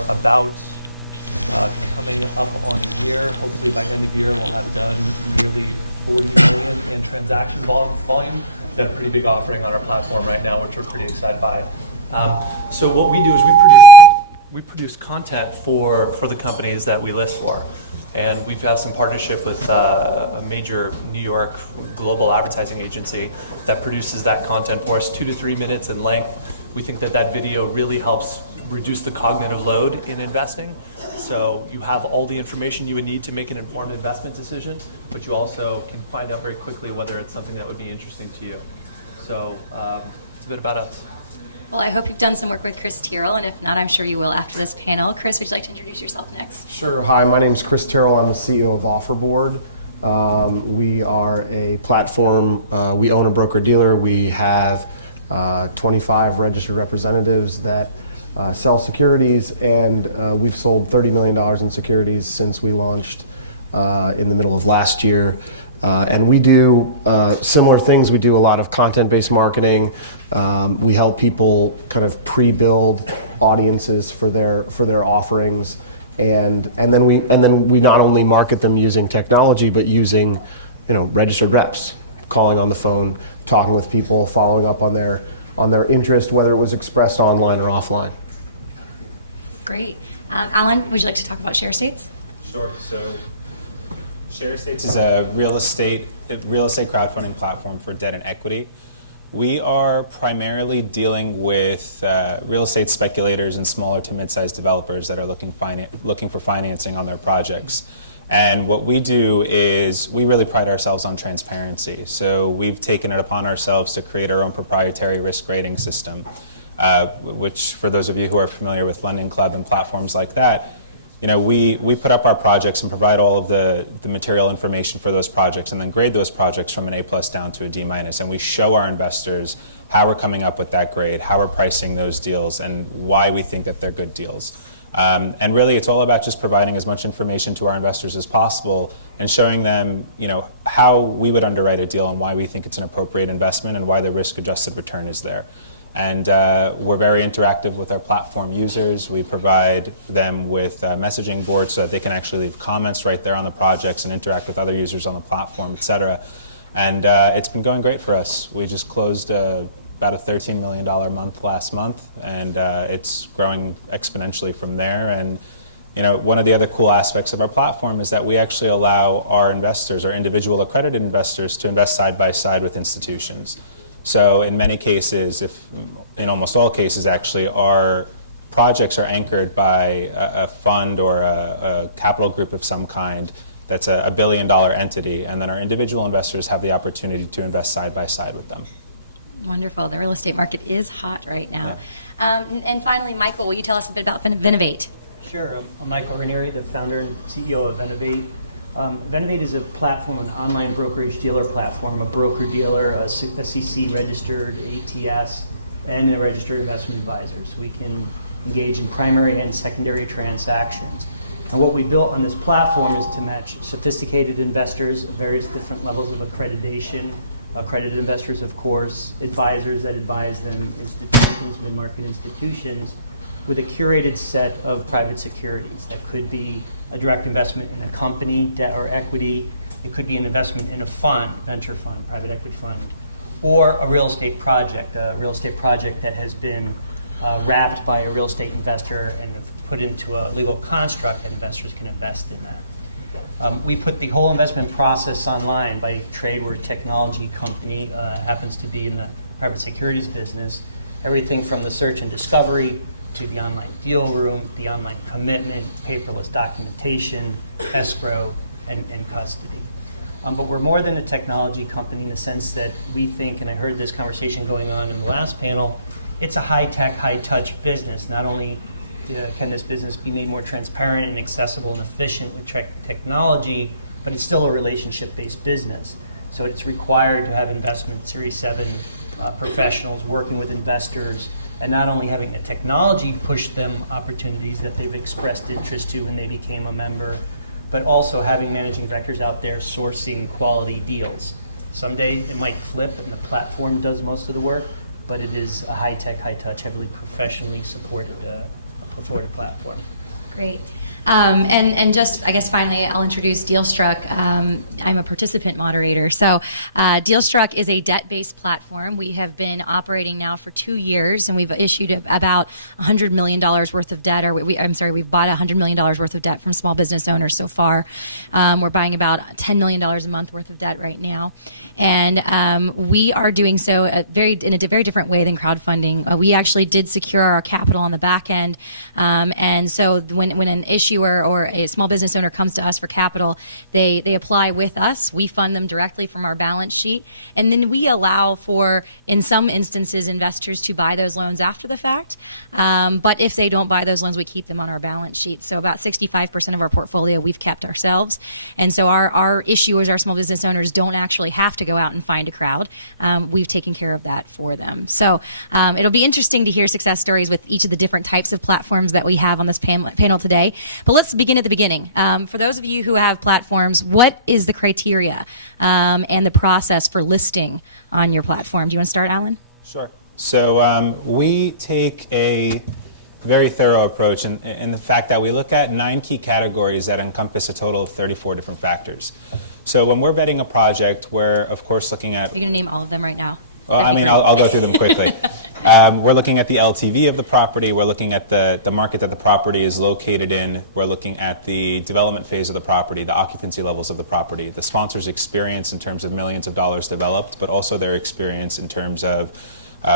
about transaction volume. We have a pretty big offering on our platform right now, which we're pretty excited by. So what we do is we produce content for the companies that we list for. And we've got some partnership with a major New York global advertising agency that produces that content for us, 2 to 3 minutes in length. We think that video really helps reduce the cognitive load in investing. So you have all the information you would need to make an informed investment decision, but you also can find out very quickly whether it's something that would be interesting to you. So it's a bit about us. Well, I hope you've done some work with Chris Tyrrell, and if not, I'm sure you will after this panel. Chris, would you like to introduce yourself next? Sure. Hi, my name is Chris Tyrrell. I'm the CEO of OfferBoard. We are a platform. We own a broker-dealer. We have 25 registered representatives that sell securities, and we've sold $30 million in securities since we launched in the middle of last year. And we do similar things. We do a lot of content-based marketing. We help people kind of pre-build audiences for their offerings, and then we not only market them using technology, but using registered reps, calling on the phone, talking with people, following up on their interest, whether it was expressed online or offline. Great. Alan, would you like to talk about ShareStates? Sure. So ShareStates is a real estate crowdfunding platform for debt and equity. We are primarily dealing with real estate speculators and smaller to mid-sized developers that are looking for financing on their projects. And what we do is we really pride ourselves on transparency. So we've taken it upon ourselves to create our own proprietary risk rating system, which for those of you who are familiar with Lending Club and platforms like that, we put up our projects and provide all of the material information for those projects and then grade those projects from an A+ down to a D-. And we show our investors how we're coming up with that grade, how we're pricing those deals, and why we think that they're good deals. And really, it's all about just providing as much information to our investors as possible and showing them, how we would underwrite a deal and why we think it's an appropriate investment and why the risk-adjusted return is there. And we're very interactive with our platform users. We provide them with messaging boards so that they can actually leave comments right there on the projects and interact with other users on the platform, et cetera. And it's been going great for us. We just closed about a $13 million month last month, and it's growing exponentially from there. And one of the other cool aspects of our platform is that we actually allow our investors, our individual accredited investors, to invest side by side with institutions. So in many cases, in almost all cases actually, our projects are anchored by a fund or a capital group of some kind that's a $1 billion entity, and then our individual investors have the opportunity to invest side by side with them. Wonderful. The real estate market is hot right now. Yeah. And finally, Michael, will you tell us a bit about Venovate? Sure. I'm Michael Ranieri, the founder and CEO of Venovate. Venovate is a platform, an online brokerage dealer platform, a broker-dealer, a SEC-registered ATS, and a registered investment advisor. So we can engage in primary and secondary transactions. And what we built on this platform is to match sophisticated investors of various different levels of accreditation, accredited investors, of course, advisors that advise them, institutions, mid-market institutions, with a curated set of private securities that could be a direct investment in a company, debt or equity. It could be an investment in a fund, venture fund, private equity fund, or a real estate project that has been wrapped by a real estate investor and put into a legal construct that investors can invest in that. We put the whole investment process online by trade. We're a technology company, happens to be in the private securities business. Everything from the search and discovery to the online deal room, the online commitment, paperless documentation, escrow, and custody. But we're more than a technology company in the sense that we think, and I heard this conversation going on in the last panel, it's a high-tech, high-touch business. Not only can this business be made more transparent and accessible and efficient with technology, but it's still a relationship-based business. So it's required to have investment Series 7 professionals working with investors, and not only having the technology push them opportunities that they've expressed interest to when they became a member, but also having managing directors out there sourcing quality deals. Someday it might flip and the platform does most of the work, but it is a high-tech, high-touch, heavily professionally supported Florida platform. Great. And just, I guess, finally, I'll introduce DealStruck. I'm a participant moderator. So DealStruck is a debt-based platform. We have been operating now for 2 years, and we've issued about $100 million worth of debt, or we've bought $100 million worth of debt from small business owners so far. We're buying about $10 million a month worth of debt right now. And we are doing so in a very different way than crowdfunding. We actually did secure our capital on the back end. And so when an issuer or a small business owner comes to us for capital, they apply with us. We fund them directly from our balance sheet. And then we allow for, in some instances, investors to buy those loans after the fact. But if they don't buy those loans, we keep them on our balance sheet. So about 65% of our portfolio we've kept ourselves. And so our issuers, our small business owners, don't actually have to go out and find a crowd. We've taken care of that for them. So it'll be interesting to hear success stories with each of the different types of platforms that we have on this panel today. But let's begin at the beginning. For those of you who have platforms, what is the criteria and the process for listing on your platform? Do you want to start, Alan? Sure. So we take a very thorough approach in the fact that we look at 9 key categories that encompass a total of 34 different factors. So when we're vetting a project, we're, of course, looking at... Are you going to name all of them right now? Well, I mean, I'll go through them quickly. We're looking at the LTV of the property. We're looking at the market that the property is located in. We're looking at the development phase of the property, the occupancy levels of the property, the sponsor's experience in terms of millions of dollars developed, but also their experience in terms of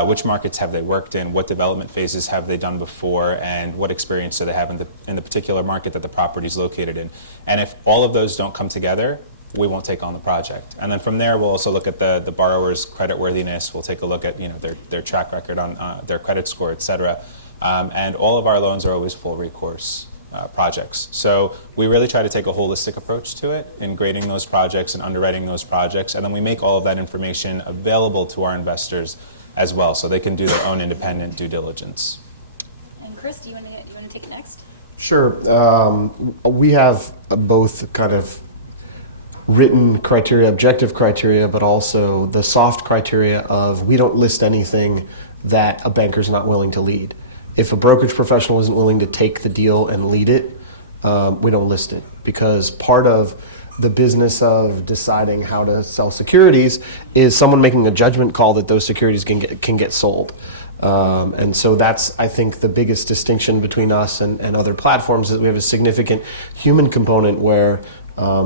which markets have they worked in, what development phases have they done before, and what experience do they have in the particular market that the property is located in. And if all of those don't come together, we won't take on the project. And then from there, we'll also look at the borrower's creditworthiness. We'll take a look at their track record on their credit score, et cetera. And all of our loans are always full recourse projects. So we really try to take a holistic approach to it in grading those projects and underwriting those projects. And then we make all of that information available to our investors as well, so they can do their own independent due diligence. And Chris, do you want to take it next? Sure. We have both kind of written criteria, objective criteria, but also the soft criteria of we don't list anything that a banker's not willing to lead. If a brokerage professional isn't willing to take the deal and lead it, we don't list it, because part of the business of deciding how to sell securities is someone making a judgment call that those securities can get sold. And so that's, I think, the biggest distinction between us and other platforms, is we have a significant human component where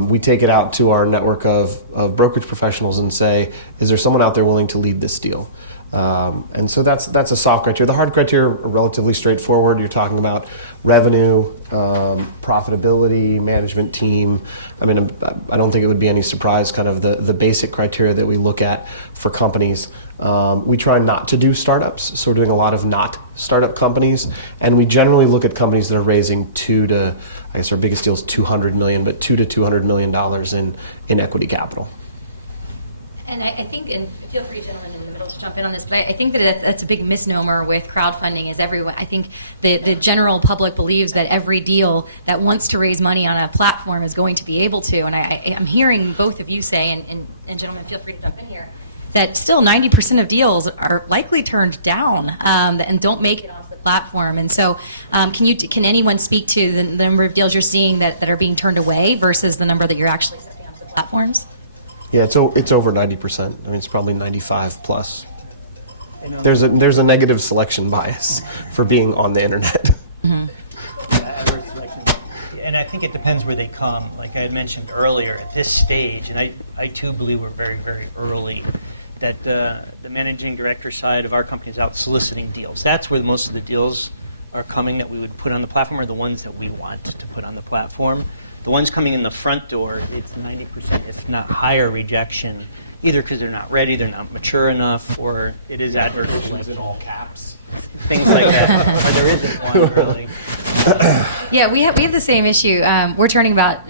we take it out to our network of brokerage professionals and say, is there someone out there willing to lead this deal? And so that's a soft criteria. The hard criteria are relatively straightforward. You're talking about revenue, profitability, management team. I mean, I don't think it would be any surprise, kind of the basic criteria that we look at for companies. We try not to do startups, so we're doing a lot of not startup companies, and we generally look at companies that are raising I guess our biggest deal is $200 million, but $200 to $200 million in equity capital. And I think, and feel free, gentlemen, in the middle to jump in on this, but I think that that's a big misnomer with crowdfunding. Is everyone? I think the general public believes that every deal that wants to raise money on a platform is going to be able to. And I'm hearing both of you say, and gentlemen, feel free to jump in here, that still 90% of deals are likely turned down and don't make it onto the platform. And so, can anyone speak to the number of deals you're seeing that are being turned away versus the number that you're actually sending onto the platforms? Yeah, it's over 90%. I mean, it's probably 95 plus. There's a negative selection bias for being on the internet. Mm-hmm. And I think it depends where they come. Like I had mentioned earlier, at this stage, and I too believe we're very, very early, that the managing director side of our company is out soliciting deals. That's where most of the deals are coming that we would put on the platform, are the ones that we want to put on the platform. The ones coming in the front door, it's 90%, if not higher, rejection, either because they're not ready, they're not mature enough, or it is advertisements in all caps, things like that. Or there isn't one, really. Yeah, we have the same issue. We're turning down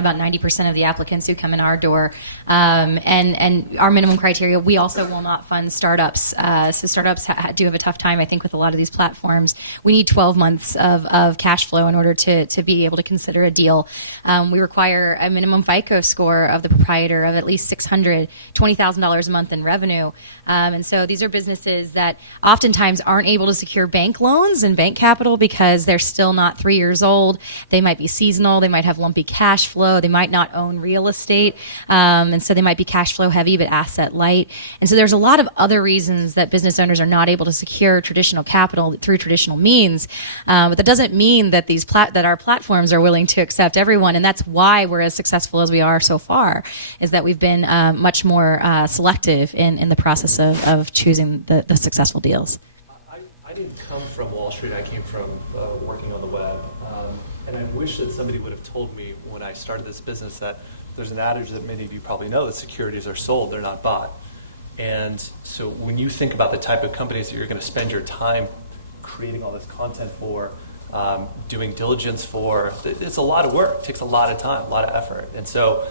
about 90% of the applicants who come in our door, and our minimum criteria. We also will not fund startups. So startups do have a tough time, I think, with a lot of these platforms. We need 12 months of cash flow in order to be able to consider a deal. We require a minimum FICO score of the proprietor of at least $620,000 a month in revenue. And so these are businesses that oftentimes aren't able to secure bank loans and bank capital because they're still not 3 years old. They might be seasonal. They might have lumpy cash flow. They might not own real estate. And so they might be cash flow heavy but asset light. And so there's a lot of other reasons that business owners are not able to secure traditional capital through traditional means. But that doesn't mean that that our platforms are willing to accept everyone. And that's why we're as successful as we are so far, is that we've been much more selective in the process of choosing the successful deals. I didn't come from Wall Street. I came from working on the web. And I wish that somebody would have told me when I started this business that there's an adage that many of you probably know, that securities are sold, they're not bought. And so when you think about the type of companies that you're going to spend your time creating all this content for, doing diligence for, it's a lot of work, it takes a lot of time, a lot of effort. And so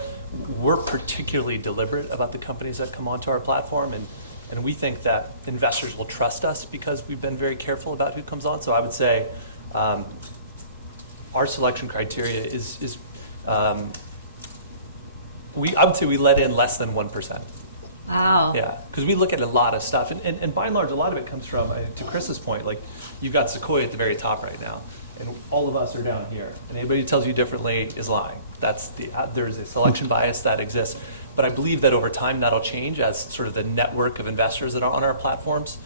we're particularly deliberate about the companies that come onto our platform, and we think that investors will trust us because we've been very careful about who comes on. So I would say our selection criteria is I would say we let in less than 1%. Wow. Yeah, because we look at a lot of stuff, and by and large, a lot of it comes from, to Chris's point, like you've got Sequoia at the very top right now, and all of us are down here, and anybody who tells you differently is lying. There's a selection bias that exists, but I believe that over time that'll change as sort of the network of investors that are on our platforms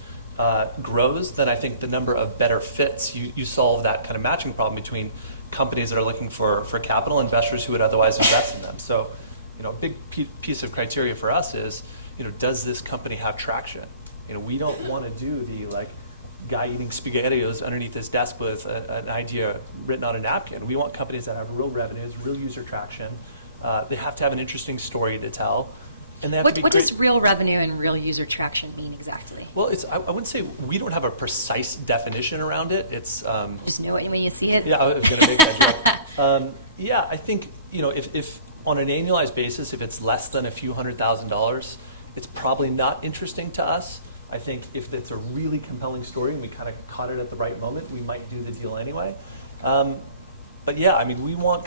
grows. Then I think the number of better fits, you solve that kind of matching problem between companies that are looking for capital, investors who would otherwise invest in them. So, a big piece of criteria for us is, does this company have traction? We don't want to do the guy eating SpaghettiOs underneath his desk with an idea written on a napkin. We want companies that have real revenues, real user traction. They have to have an interesting story to tell, and they have to be What great. does real revenue and real user traction mean exactly? Well, I wouldn't say we don't have a precise definition around it. It's Just know it when you see it. yeah, I was going to make that joke. Yeah, I think if on an annualized basis, if it's less than a few $100,000, it's probably not interesting to us. I think if it's a really compelling story and we kind of caught it at the right moment, we might do the deal anyway. But yeah, I mean, we want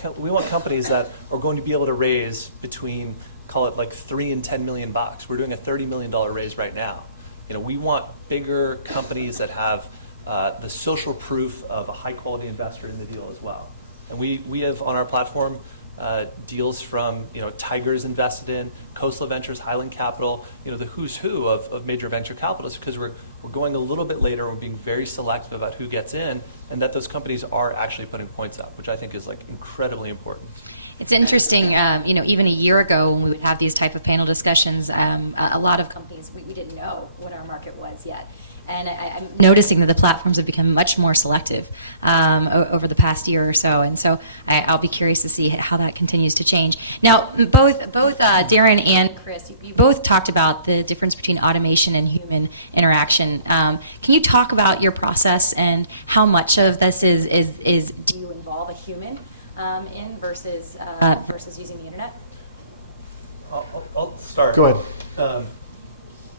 companies that are going to be able to raise between, call it $3 and $10 million. We're doing a $30 million raise right now. We want bigger companies that have the social proof of a high quality investor in the deal as well. And we have on our platform deals from Tigers invested in, Coastal Ventures, Highland Capital, the who's who of major venture capitalists, because we're going a little bit later. We're being very selective about who gets in, and that those companies are actually putting points up, which I think is incredibly important. It's interesting, even a year ago when we would have these type of panel discussions, a lot of companies, we didn't know what our market was yet. And I'm noticing that the platforms have become much more selective over the past year or so. And so I'll be curious to see how that continues to change. Now, both Darren and Chris, you both talked about the difference between automation and human interaction. Can you talk about your process and how much of this is do you involve a human in versus using the internet? I'll start. Go ahead.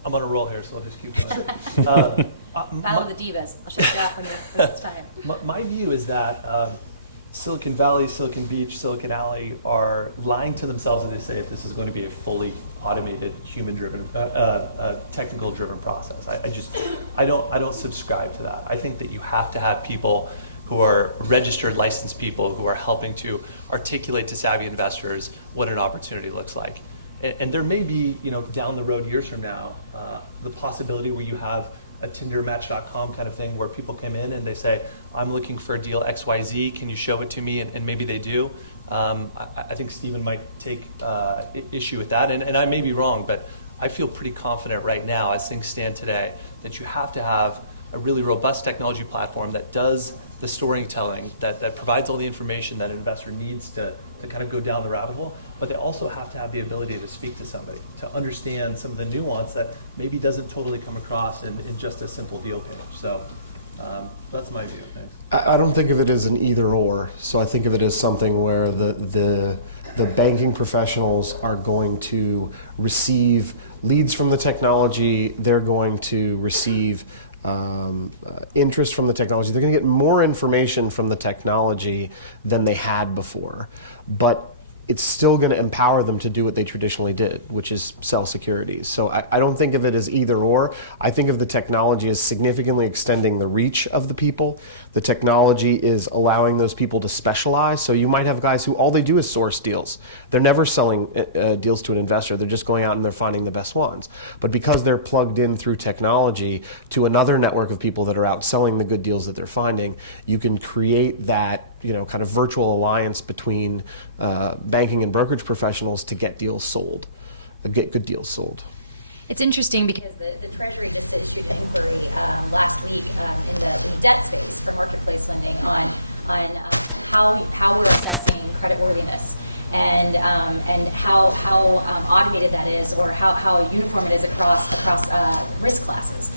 I'm on a roll here, so I'll just keep going. Follow the divas. I'll shut you off when it's time. My view is that Silicon Valley, Silicon Beach, Silicon Alley are lying to themselves when they say that this is going to be a fully automated, human-driven, technical-driven process. I don't subscribe to that. I think that you have to have people who are registered, licensed people who are helping to articulate to savvy investors what an opportunity looks like. And there may be, down the road years from now, the possibility where you have a Tinder, Match.com kind of thing where people come in and they say, I'm looking for a deal XYZ, can you show it to me? And maybe they do. I think Stephen might take issue with that, and I may be wrong, but I feel pretty confident right now, as things stand today, that you have to have a really robust technology platform that does the storytelling, that provides all the information that an investor needs to kind of go down the rabbit hole, but they also have to have the ability to speak to somebody, to understand some of the nuance that maybe doesn't totally come across in just a simple deal page. So that's my view. Thanks. I don't think of it as an either or. So I think of it as something where the banking professionals are going to receive leads from the technology. They're going to receive interest from the technology. They're going to get more information from the technology than they had before. But it's still going to empower them to do what they traditionally did, which is sell securities. So I don't think of it as either or. I think of the technology as significantly extending the reach of the people. The technology is allowing those people to specialize. So you might have guys who all they do is source deals. They're never selling deals to an investor. They're just going out and they're finding the best ones. But because they're plugged in through technology to another network of people that are out selling the good deals that they're finding, you can create that kind of virtual alliance between banking and brokerage professionals to get deals sold, get good deals sold. It's interesting because the Treasury just did two things investors, the marketplace on how we're assessing creditworthiness and how automated that is, or how uniform it is across risk classes.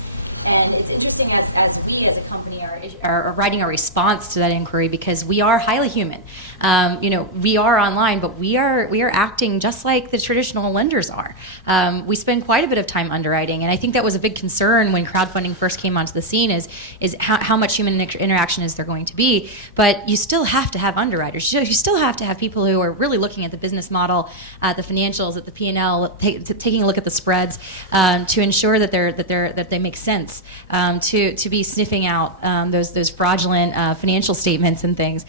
And it's interesting as we as a company are writing our response to that inquiry, because we are highly human. We are online, but we are acting just like the traditional lenders are. We spend quite a bit of time underwriting, and I think that was a big concern when crowdfunding first came onto the scene is how much human interaction is there going to be. But you still have to have underwriters. You still have to have people who are really looking at the business model, at the financials, at the P&L, taking a look at the spreads to ensure that they make sense. To be sniffing out those fraudulent financial statements and things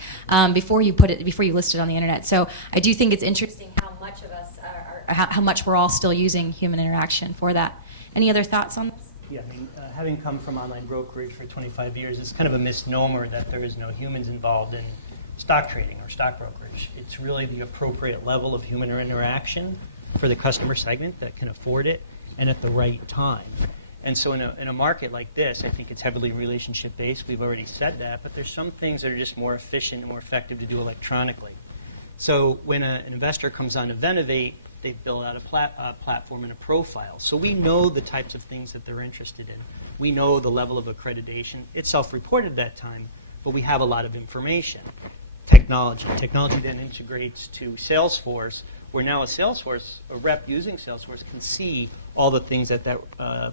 before you list it on the internet. So I do think it's interesting how much of us how much we're all still using human interaction for that. Any other thoughts on this? Yeah, having come from online brokerage for 25 years, it's kind of a misnomer that there is no humans involved in stock trading or stock brokerage. It's really the appropriate level of human interaction for the customer segment that can afford it and at the right time. And so in a market like this, I think it's heavily relationship-based. We've already said that. But there's some things that are just more efficient and more effective to do electronically. So when an investor comes on to Venovate, they build out a platform and a profile. So we know the types of things that they're interested in. We know the level of accreditation. It's self-reported at that time, but we have a lot of information. Technology then integrates to Salesforce, where now a rep using Salesforce can see all the things that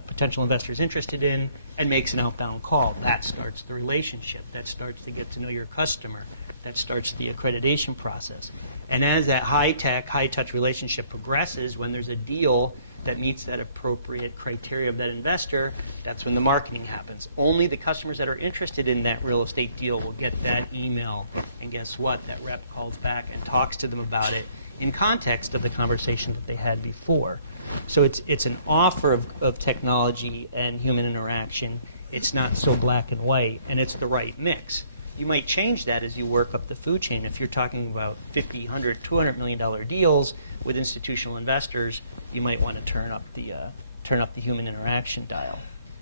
potential investor is interested in and makes an outbound call. That starts the relationship. That starts to get to know your customer. That starts the accreditation process. And as that high-tech, high-touch relationship progresses, when there's a deal that meets that appropriate criteria of that investor, that's when the marketing happens. Only the customers that are interested in that real estate deal will get that email. And guess what? That rep calls back and talks to them about it in context of the conversation that they had before. So it's an offer of technology and human interaction. It's not so black and white, and it's the right mix. You might change that as you work up the food chain. If you're talking about $50, $100, $200 million deals with institutional investors, you might want to turn up the human interaction dial.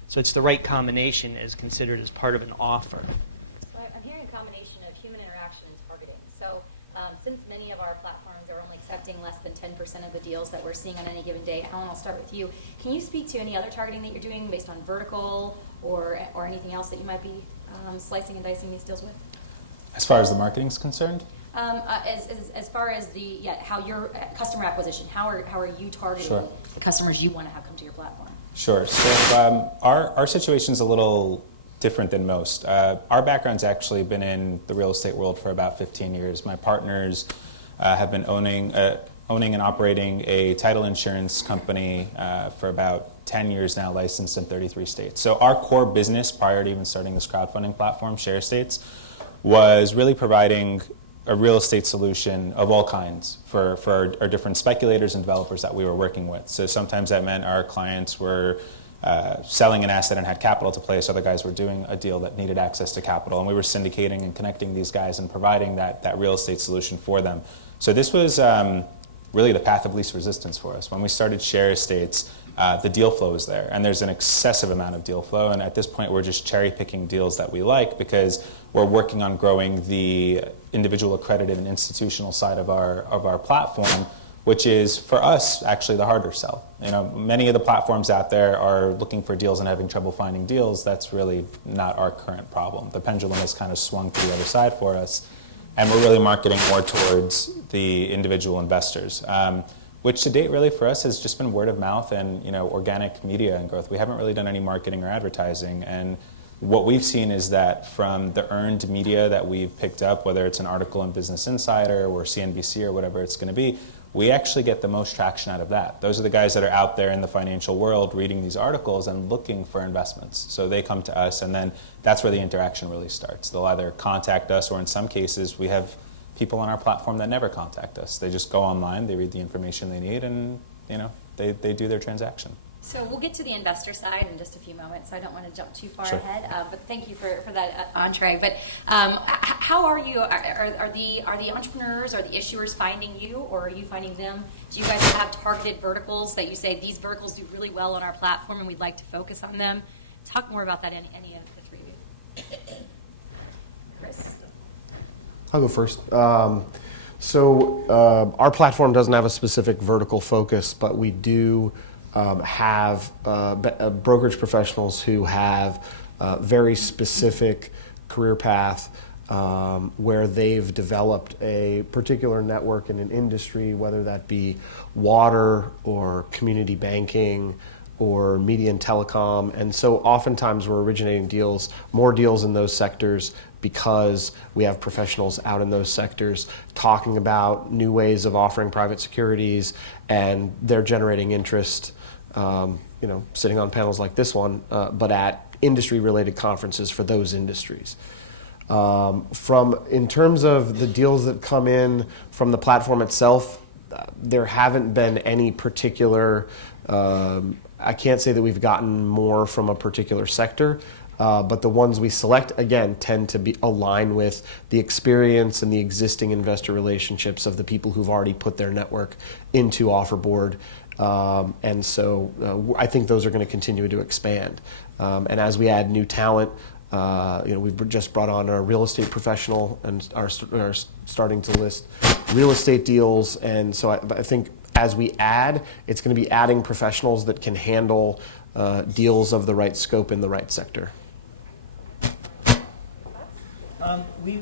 So it's the right combination as considered as part of an offer. So I'm hearing a combination of human interaction and targeting. So since many of our platforms are only accepting less than 10% of the deals that we're seeing on any given day, Alan, I'll start with you. Can you speak to any other targeting that you're doing based on vertical or anything else that you might be slicing and dicing these deals with? As far as the marketing is concerned? As far as how your customer acquisition, how are you targeting Sure. the customers you want to have come to your platform? Sure. So our situation is a little different than most. Our background's actually been in the real estate world for about 15 years. My partners have been owning and operating a title insurance company for about 10 years now, licensed in 33 states. So our core business, prior to even starting this crowdfunding platform, Share Estates, was really providing a real estate solution of all kinds for our different speculators and developers that we were working with. So sometimes that meant our clients were selling an asset and had capital to place. Other guys were doing a deal that needed access to capital. And we were syndicating and connecting these guys and providing that real estate solution for them. So this was really the path of least resistance for us. When we started Share Estates, the deal flow is there, and there's an excessive amount of deal flow, and at this point we're just cherry-picking deals that we like because we're working on growing the individual accredited and institutional side of our platform, which is, for us, actually the harder sell. Many of the platforms out there are looking for deals and having trouble finding deals. That's really not our current problem. The pendulum has kind of swung to the other side for us, and we're really marketing more towards the individual investors. Which to date really for us has just been word of mouth and organic media and growth. We haven't really done any marketing or advertising, and what we've seen is that from the earned media that we've picked up, whether it's an article in Business Insider or CNBC or whatever it's going to be, we actually get the most traction out of that. Those are the guys that are out there in the financial world reading these articles and looking for investments. So they come to us, and then that's where the interaction really starts. They'll either contact us, or in some cases, we have people on our platform that never contact us. They just go online, they read the information they need, and they do their transaction. So we'll get to the investor side in just a few moments, so I don't want to jump too far Sure. ahead. But thank you for that entree. But how are you? Are the entrepreneurs or the issuers finding you, or are you finding them? Do you guys have targeted verticals that you say these verticals do really well on our platform and we'd like to focus on them? Talk more about that, any of the three of you. Chris? I'll go first. So our platform doesn't have a specific vertical focus, but we do have brokerage professionals who have very specific career path where they've developed a particular network in an industry, whether that be water or community banking or media and telecom. And so oftentimes we're originating more deals in those sectors because we have professionals out in those sectors talking about new ways of offering private securities, and they're generating interest, sitting on panels like this one, but at industry-related conferences for those industries. In terms of the deals that come in from the platform itself, there haven't been any particular, I can't say that we've gotten more from a particular sector, but the ones we select, again, tend to align with the experience and the existing investor relationships of the people who've already put their network into OfferBoard. And so I think those are going to continue to expand. And as we add new talent, we've just brought on a real estate professional and are starting to list real estate deals. And so I think as we add, it's going to be adding professionals that can handle deals of the right scope in the right sector.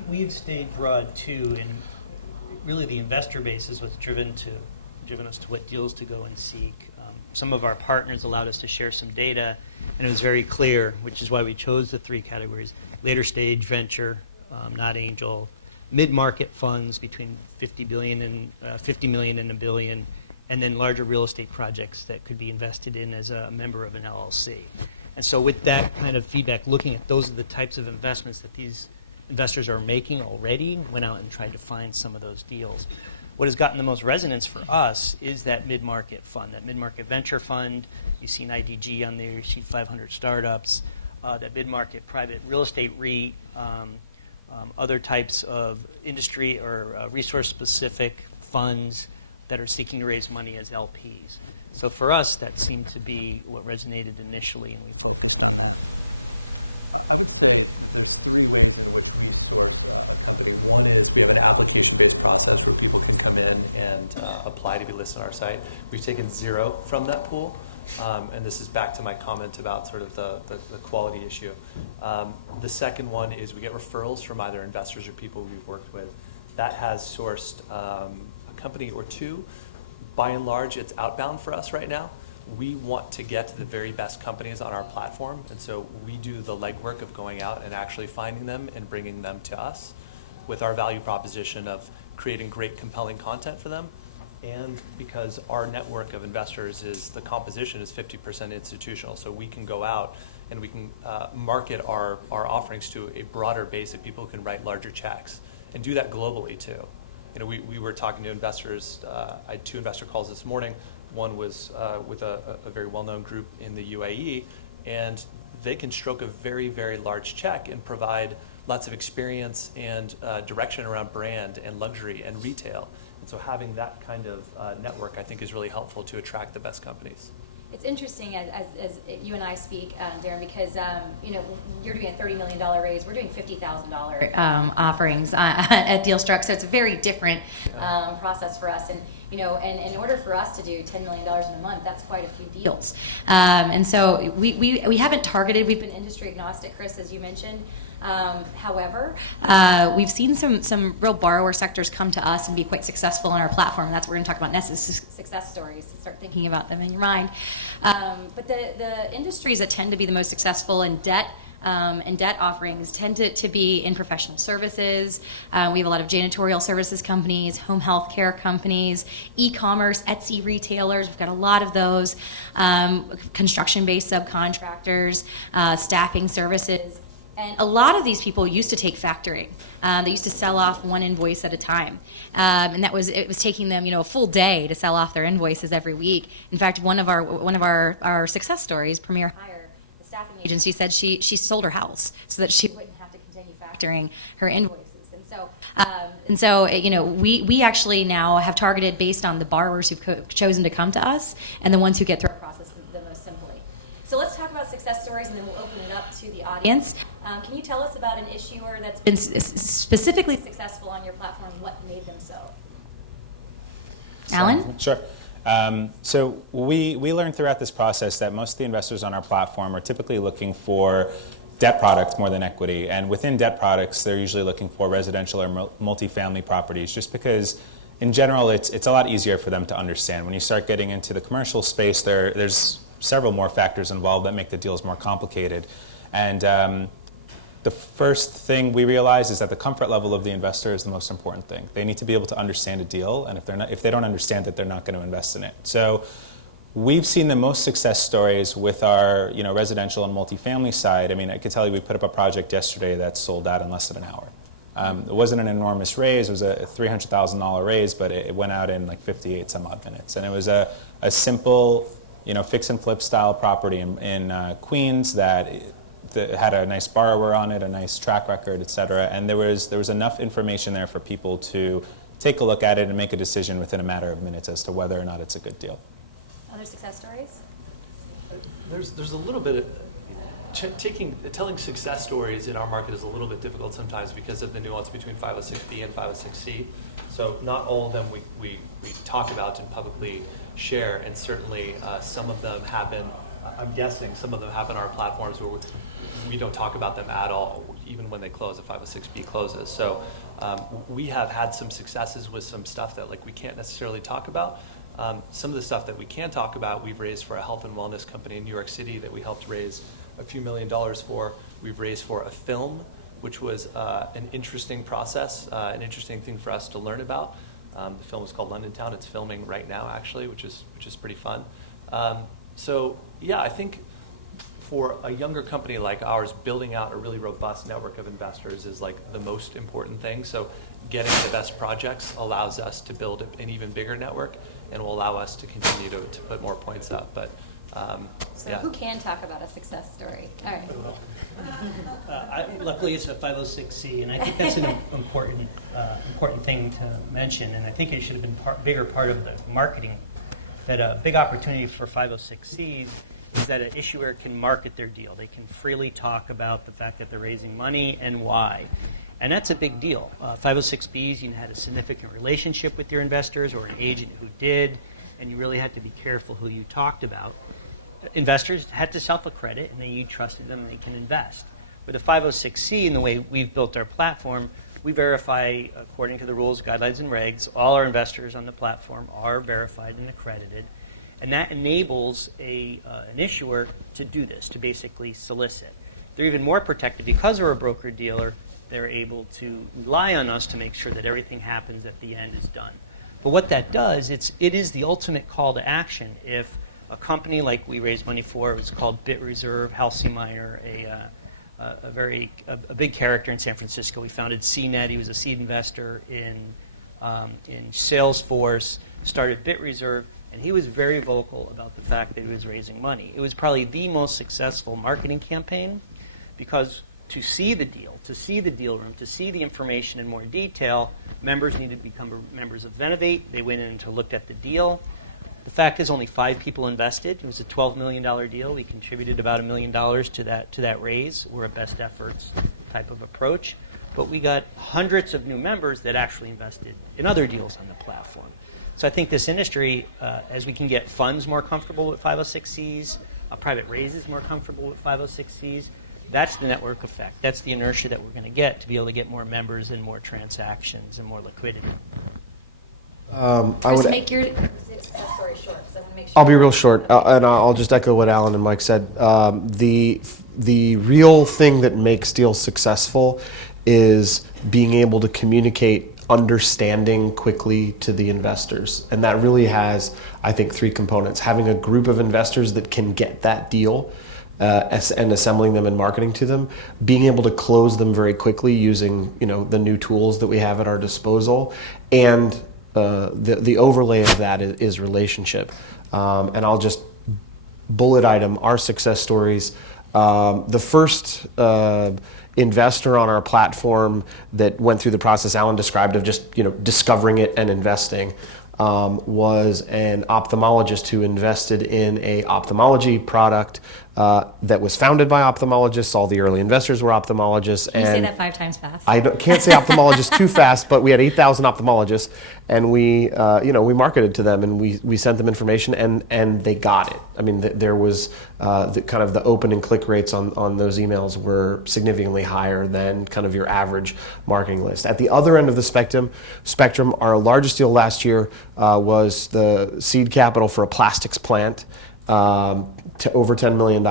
We've stayed broad too, and really the investor base is what's driven us to what deals to go and seek. Some of our partners allowed us to share some data, and it was very clear, which is why we chose the three categories: later stage venture, not angel, mid-market funds between $50 million and $1 billion, and then larger real estate projects that could be invested in as a member of an LLC. And so with that kind of feedback, looking at those are the types of investments that these investors are making already, went out and tried to find some of those deals. What has gotten the most resonance for us is that mid-market fund, that mid-market venture fund. You've seen IDG on there, you see 500 startups, that mid-market private real estate REIT, other types of industry or resource-specific funds that are seeking to raise money as LPs. So for us, that seemed to be what resonated initially, and we focused on that. I would say there's three ways in which we work. One is we have an application-based process where people can come in and apply to be listed on our site. We've taken 0 from that pool, and this is back to my comment about sort of the quality issue. The second one is we get referrals from either investors or people we've worked with. That has sourced a company or two. By and large, it's outbound for us right now. We want to get to the very best companies on our platform, and so we do the legwork of going out and actually finding them and bringing them to us with our value proposition of creating great, compelling content for them. And because our network of investors the composition is 50% institutional, so we can go out and we can market our offerings to a broader base of people who can write larger checks and do that globally too. We were talking to investors. I had 2 investor calls this morning. One was with a very well-known group in the UAE, and they can stroke a very, very large check and provide lots of experience and direction around brand and luxury and retail. And so having that kind of network, I think, is really helpful to attract the best companies. It's interesting as you and I speak, Darren, because you're doing a $30 million raise. We're doing $50,000 offerings at DealStruck, so it's a very different process for us. And and in order for us to do $10 million in a month, that's quite a few deals. And so we haven't targeted. We've been industry agnostic, Chris, as you mentioned. However, we've seen some real borrower sectors come to us and be quite successful on our platform. And that's what we're going to talk about next, is success stories. So start thinking about them in your mind. But the industries that tend to be the most successful in debt and debt offerings tend to be in professional services. We have a lot of janitorial services companies, home health care companies, e-commerce, Etsy retailers. We've got a lot of those, construction-based subcontractors, staffing services. And a lot of these people used to take factoring. They used to sell off one invoice at a time, and it was taking them, a full day to sell off their invoices every week. In fact, one of our success stories, Premier Hire, the staffing agency, said she sold her house so that she wouldn't have to continue factoring her invoices. And so we actually now have targeted based on the borrowers who've chosen to come to us and the ones who get through our process the most simply. So let's talk about success stories, and then we'll open it up to the audience. Can you tell us about an issuer that's been specifically successful on your platform, and what made them so? Alan? Sure. So we learned throughout this process that most of the investors on our platform are typically looking for debt products more than equity. And within debt products, they're usually looking for residential or multifamily properties, just because in general, it's a lot easier for them to understand. When you start getting into the commercial space, there's several more factors involved that make the deals more complicated. And the first thing we realize is that the comfort level of the investor is the most important thing. They need to be able to understand a deal, and if they don't understand it, they're not going to invest in it. So we've seen the most success stories with our residential and multifamily side. I mean, I could tell you we put up a project yesterday that sold out in less than an hour. It wasn't an enormous raise. It was a $300,000 raise, but it went out in like 58 some odd minutes. And it was a simple fix and flip style property in Queens that had a nice borrower on it, a nice track record, et cetera. And there was enough information there for people to take a look at it and make a decision within a matter of minutes as to whether or not it's a good deal. Other success stories? There's a little bit of telling success stories in our market is a little bit difficult sometimes because of the nuance between 506B and 506C. So not all of them we talk about and publicly share, and certainly some of them happen. I'm guessing some of them happen on our platforms where we don't talk about them at all, even when they close, if 506B closes. So we have had some successes with some stuff that we can't necessarily talk about. Some of the stuff that we can talk about, we've raised for a health and wellness company in New York City that we helped raise a few $1 million for. We've raised for a film, which was an interesting process, an interesting thing for us to learn about. The film is called London Town. It's filming right now, actually, which is pretty fun. So yeah, I think for a younger company like ours, building out a really robust network of investors is the most important thing. So getting the best projects allows us to build an even bigger network and will allow us to continue to put more points up. But So yeah. who can talk about a success story? All right. Luckily, it's a 506C, and I think that's an important thing to mention. And I think it should have been bigger part of the marketing. That a big opportunity for 506Cs is that an issuer can market their deal. They can freely talk about the fact that they're raising money and why. And that's a big deal. 506Bs, you had a significant relationship with your investors or an agent who did, and you really had to be careful who you talked about. Investors had to self-accredit, and you trusted them and they can invest. With a 506C, in the way we've built our platform, we verify, according to the rules, guidelines, and regs, all our investors on the platform are verified and accredited. And that enables an issuer to do this, to basically solicit. They're even more protected because we're a broker-dealer. They're able to rely on us to make sure that everything happens at the end is done. But what that does, it is the ultimate call to action. If a company like we raised money for, it was called Bit Reserve, Halsey Meyer, a big character in San Francisco. We founded CNET. He was a seed investor in Salesforce, started Bit Reserve, and he was very vocal about the fact that he was raising money. It was probably the most successful marketing campaign because to see the deal, to see the deal room, to see the information in more detail, members needed to become members of Venovate. They went in and looked at the deal. The fact is only 5 people invested. It was a $12 million deal. We contributed about $1 million to that raise. We're a best efforts type of approach. But we got hundreds of new members that actually invested in other deals on the platform. So I think this industry, as we can get funds more comfortable with 506Cs, private raises more comfortable with 506Cs, that's the network effect. That's the inertia that we're going to get to be able to get more members and more transactions and more liquidity. Chris, make your success story short, because I want to make sure. I'll be real short, and I'll just echo what Alan and Mike said. The the real thing that makes deals successful is being able to communicate understanding quickly to the investors. And that really has, I think, three components. Having a group of investors that can get that deal and assembling them and marketing to them, being able to close them very quickly using the new tools that we have at our disposal, and the overlay of that is relationship. And I'll just bullet item our success stories. The first investor on our platform that went through the process Alan described of just discovering it and investing was an ophthalmologist who invested in a ophthalmology product that was founded by ophthalmologists. All the early investors were ophthalmologists. Can you say that 5 times fast? I can't say ophthalmologists too fast, but we had 8,000 ophthalmologists, and we marketed to them, and we sent them information, and they got it. I mean, there was the open and click rates on those emails were significantly higher than kind of your average marketing list. At the other end of the spectrum, our largest deal last year was the seed capital for a plastics plant to over $10 million,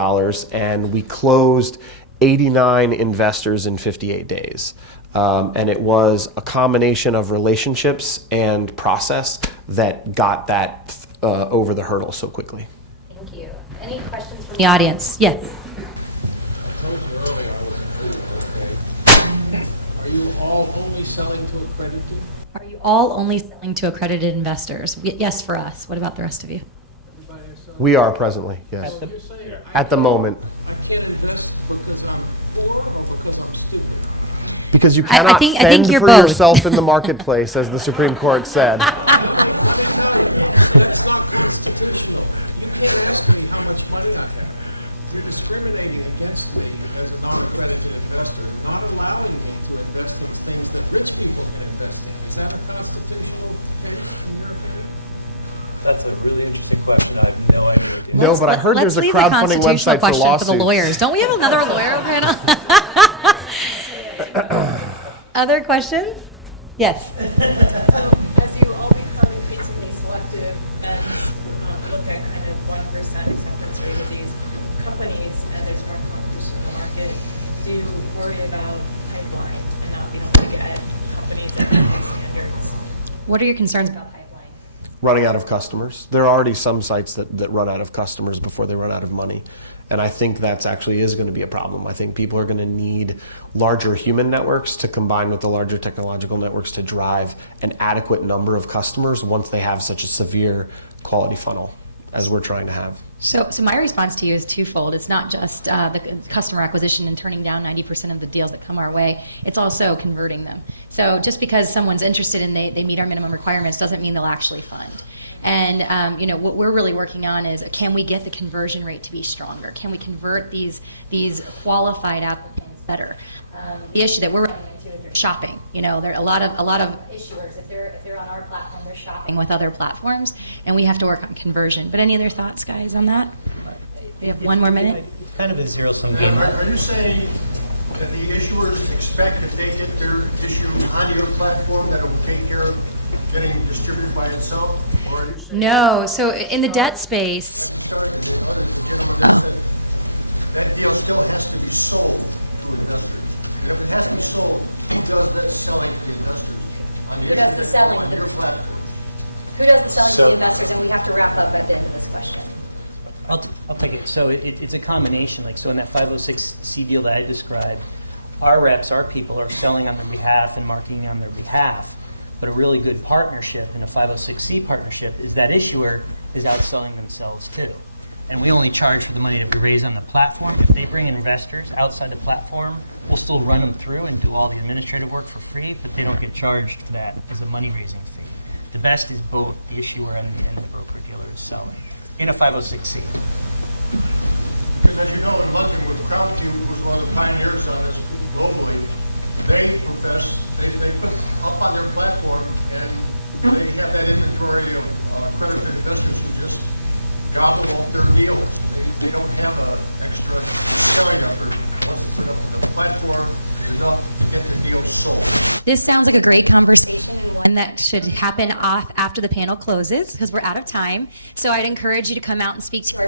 and we closed 89 investors in 58 days. And it was a combination of relationships and process that got that over the hurdle so quickly. Thank you. Any questions from the audience? Yes. Are you all only selling to accredited? Are you all only selling to accredited investors? Yes, for us. What about the rest of you? Everybody is selling? We are presently, yes. At the- You're saying At the moment. I can't invest because I'm poor or because I'm stupid? Because you I cannot think fend you're for both. yourself in the marketplace, as the Supreme Court said. You can't ask me how much money I have. You're discriminating against me as a non-accredited investor, not allowing me to invest in things that rich people invest in. Is that not the That's a really interesting question. I have no idea. No, but I heard there's a Let's leave the crowdfunding constitutional website for question lawsuits. for the lawyers. Don't we have another lawyer panel? Other questions? Yes. As you all become basically selective and look at kind of what risk management rate of these companies and there's more competition in the market, do you worry about pipeline and not being able to get companies that are here? What are your concerns about pipeline? Running out of customers. There are already some sites that run out of customers before they run out of money. And I think that's actually is going to be a problem. I think people are going to need larger human networks to combine with the larger technological networks to drive an adequate number of customers once they have such a severe quality funnel as we're trying to have. So my response to you is twofold. It's not just the customer acquisition and turning down 90% of the deals that come our way. It's also converting them. So just because someone's interested and they meet our minimum requirements doesn't mean they'll actually fund. And what we're really working on is, can we get the conversion rate to be stronger? Can we convert these qualified applicants better? The issue that we're running into is they're shopping. There are a lot of issuers. If they're on our platform, they're shopping with other platforms, and we have to work on conversion. But any other thoughts, guys, on that? We have one more minute. It's kind of a zero-sum game. Are you saying that the issuers expect that they get their issue on your platform, that it will take care of getting distributed by itself? Or are you saying No. So in the debt space, Who does the selling to the investor? Then we have to wrap up that business question. I'll take it. So it's a combination. So in that 506C deal that I described, our reps, our people are selling on their behalf and marketing on their behalf. But a really good partnership in a 506C partnership is that issuer is outselling themselves too. And we only charge for the money that we raise on the platform. If they bring in investors outside the platform, we'll still run them through and do all the administrative work for free, but they don't get charged for that as a money raising fee. The best is both the issuer and the broker dealer is selling in a 506C. As you know, in London, with Crowdfunding, was one of the pioneers of it globally. They put up on their platform, and they have that inventory of accredited investors just dropping off their deal. We don't have a platform is up to get the deal full. this sounds like a great conversation, and that should happen off after the panel closes because we're out of time. So I'd encourage you to come out and speak to our